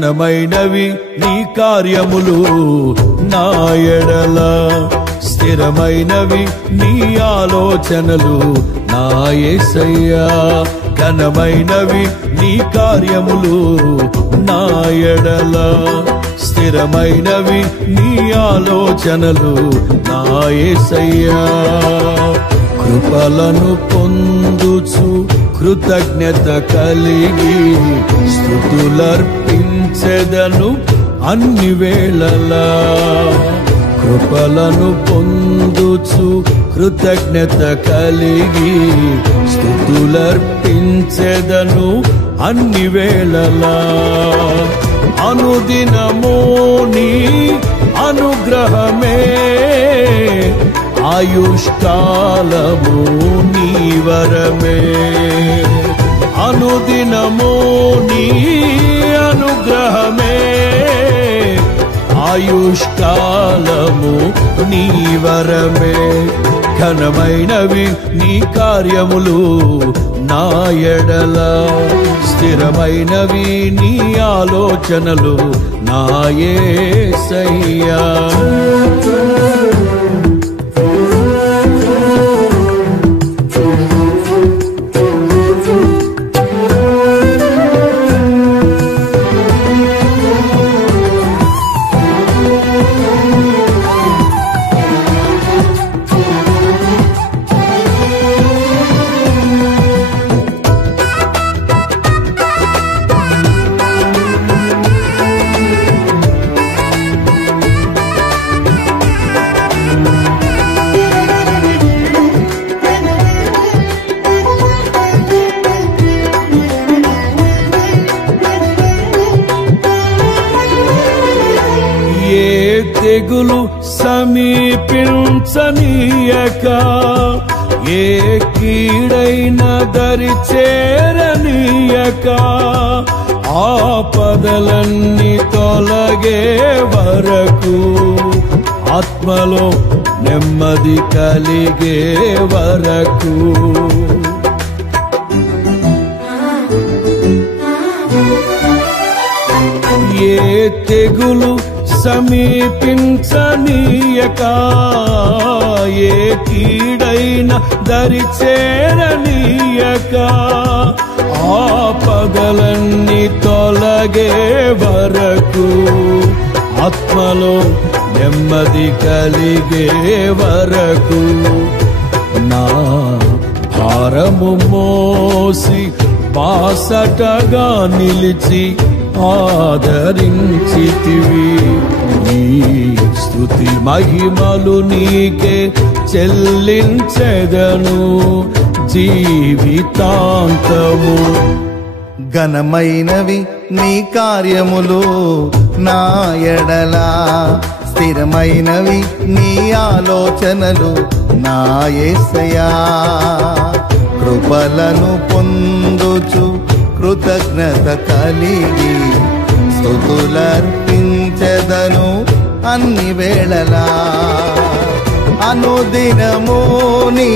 ఘనమైనవి నీ కార్యములు నా ఎడల, స్థిరమైనవి నీ ఆలోచనలు నా యేసయ్యా. ఘనమైనవి నీ కార్యములు నా ఎడల, స్థిరమైనవి నీ ఆలోచనలు నా యేసయ్యా. కృపలను పొందుచు కృతజ్ఞత కలిగి స్తుతులర్పించెదను అన్ని వేళలా. కృపలను పొందుచు కృతజ్ఞత కలిగి స్తుతులర్పించెదను అన్ని వేళలా. అనుదినము నీ అనుగ్రహమే, ఆయుష్కాలము నీ వరమే. అనుదినము నీ అనుగ్రహమే, ఆయుష్కాలము నీ వరమే. ఘనమైనవి నీ కార్యములు నా ఎడల, స్థిరమైనవి నీ ఆలోచనలు నా యేసయ్యా. తెగులు సమీపించనీయక, ఏ కీడైన దరి చేరనీయక, ఆపదలన్నీ తొలగే వరకు, ఆత్మలో నెమ్మది కలిగే వరకు. ఏ తెగులు సమీపించనీయక, ఏ కీడైన దరి చేరనీయక, ఆపదలన్నీ తొలగే వరకు, ఆత్మలో నెమ్మది కలిగే వరకు. నా భారము మోసి బాసటగా నిలిచి ఆదరించితివి. నీ స్తుతి మహిమలు నీకే చెల్లించెదను జీవితాంతము. ఘనమైనవి నీ కార్యములు నా ఎడల, స్థిరమైనవి నీ ఆలోచనలు నా యేసయ్యా. కృపలను పొందుచు కృతజ్ఞత కలిగి స్తుతులర్పించెదను అన్ని వేళలా. అనుదినము నీ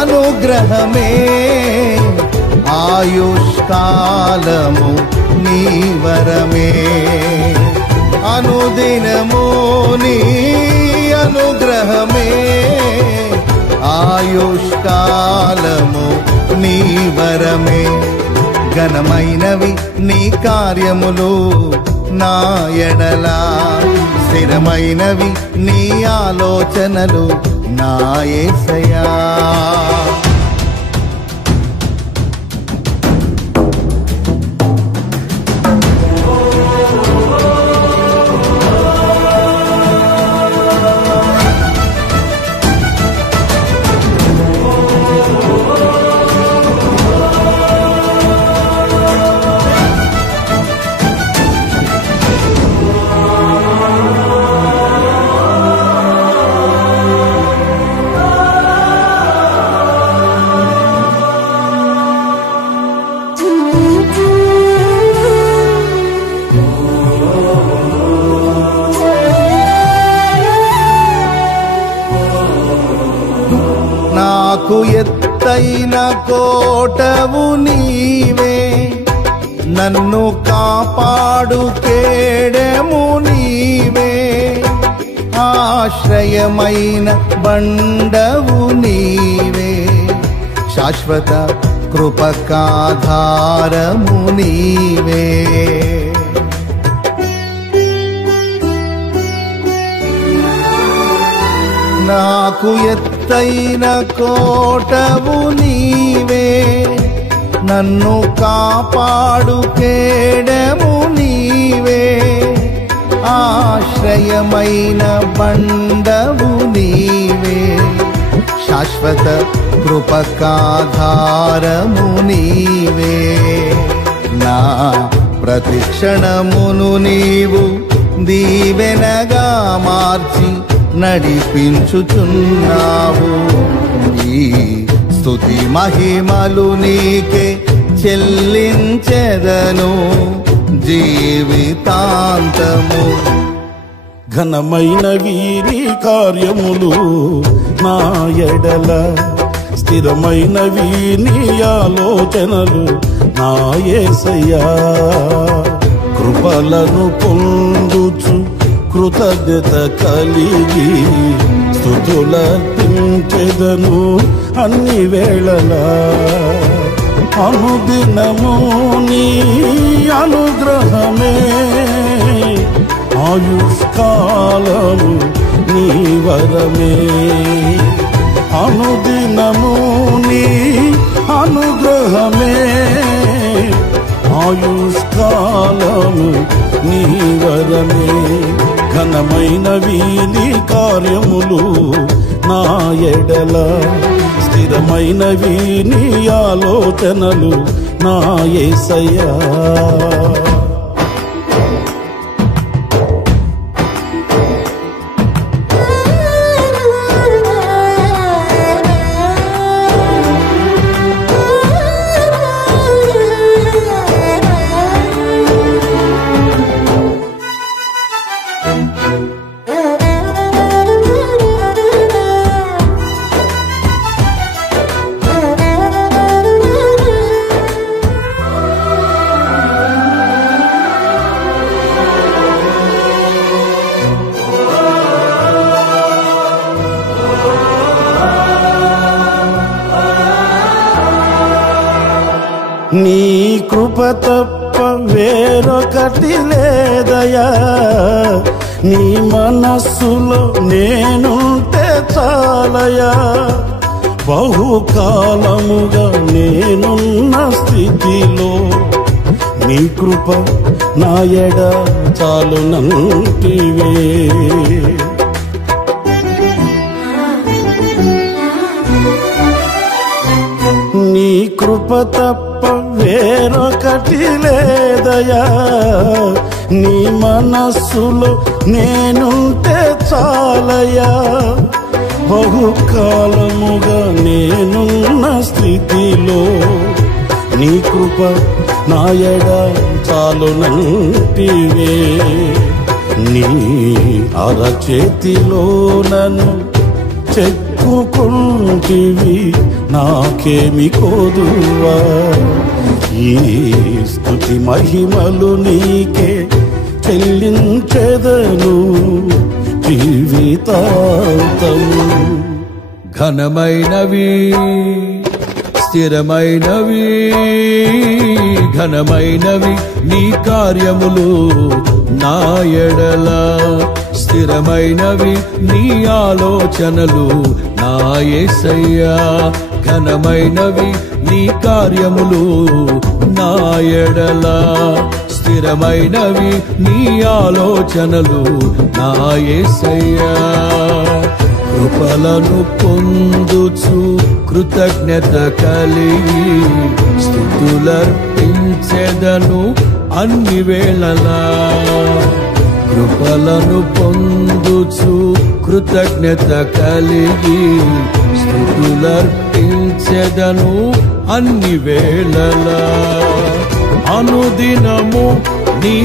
అనుగ్రహమే, ఆయుష్కాలము నీ వరమే. అనుదినము నీ అనుగ్రహమే, ఆయుష్కాలము నీ వరమే. ఘనమైనవి నీ కార్యములు నా ఎడల, స్థిరమైనవి నీ ఆలోచనలు నా యేసయ్యా. నాకు ఎత్తైన కోటవు నీవే, నన్ను కాపాడు కేడెము నీవే, ఆశ్రయమైన బండవు నీవే, శాశ్వత కృపకాధారము నీవే. నాకు ఎత్తైన కోటవు నీవే, నన్ను కాపాడు కేడెము నీవే, ఆశ్రయమైన బండవు నీవే, శాశ్వత కృపకాధారము నీవే. నా ప్రతిక్షణమును నీవు దీవెనగా మార్చి నడిపించుచున్నావు. ఈ స్తుతి మహిమలు నీకే చెల్లించెదను జీవితాంతము. ఘనమైనవి నీ కార్యములు నా ఎడల, స్థిరమైనవి నీ ఆలోచనలు నా యేసయ్యా. కృపలను పొందుచు కృతజ్ఞత కలిగి స్తుతులర్పించెదను అన్ని వేళలా. అనుదినము నీ అనుగ్రహమే, ఆయుష్కాలము నీ వరమే. అనుదినము నీ అనుగ్రహమే, ఆయుష్కాలము నీ వరమే. ఘనమైనవి నీ కార్యములు నా ఎడల, స్థిరమైనవి నీ ఆలోచనలు నా యేసయ్యా. నీ కృప తప్ప వేరొకటి లేదయా, నీ మనస్సులో నేనుంటే చాలయా. బహుకాలముగా నేనున్న స్థితిలో నీ కృప నా ఎడ చాలునంటివే. నీ కృప తప్ప వేరొకటి లేదయా, నీ మనస్సులో నేనుంటే చాలయా. బహుకాలముగా నేనున్న స్థితిలో నీ కృప నా ఎడ చాలునంటివే. నీ అరచేతిలో నన్ను చెక్కుకుంటివి, నాకేమి కోదువా. ఈ స్తుతి మహిమలు నీకే చెల్లించెదను జీవితాంతము. ఘనమైనవి స్థిరమైనవి, ఘనమైనవి నీ కార్యములు నా ఎడల, స్థిరమైనవి నీ ఆలోచనలు నా యేసయ్యా. ఘనమైనవి నీ కార్యములు నా ఎడల, స్థిరమైనవి నీ ఆలోచనలు నా యేసయ్యా. కృపలను పొందుచు కృతజ్ఞత కలిగి స్తుతులర్పించెదను అన్ని వేళలా. కృపలను పొందుచు కృతజ్ఞత కలిగి స్తుతులర్పించెదను అన్ని వేళలా. అనుదినము నీ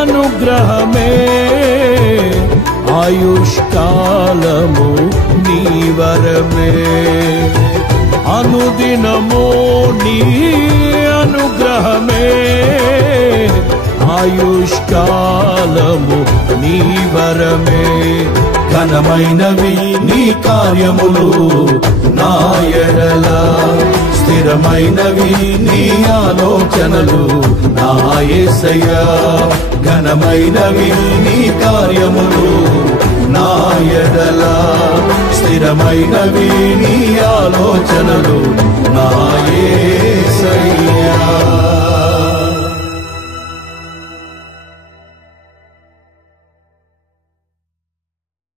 అనుగ్రహమే, ఆయుష్కాలము నీ వరమే. అనుదినము నీ అనుగ్రహమే, ఆయుష్కాలము నీ వరమే. ఘనమైనవి నీ కార్యములు నా ఎడల, స్థిరమైనవి నీ ఆలోచనలు నా యేసయ్యా. ఘనమైనవి నీ కార్యములు నా ఎడల, స్థిరమైనవి నీ ఆలోచనలు నా యేసయ్యా.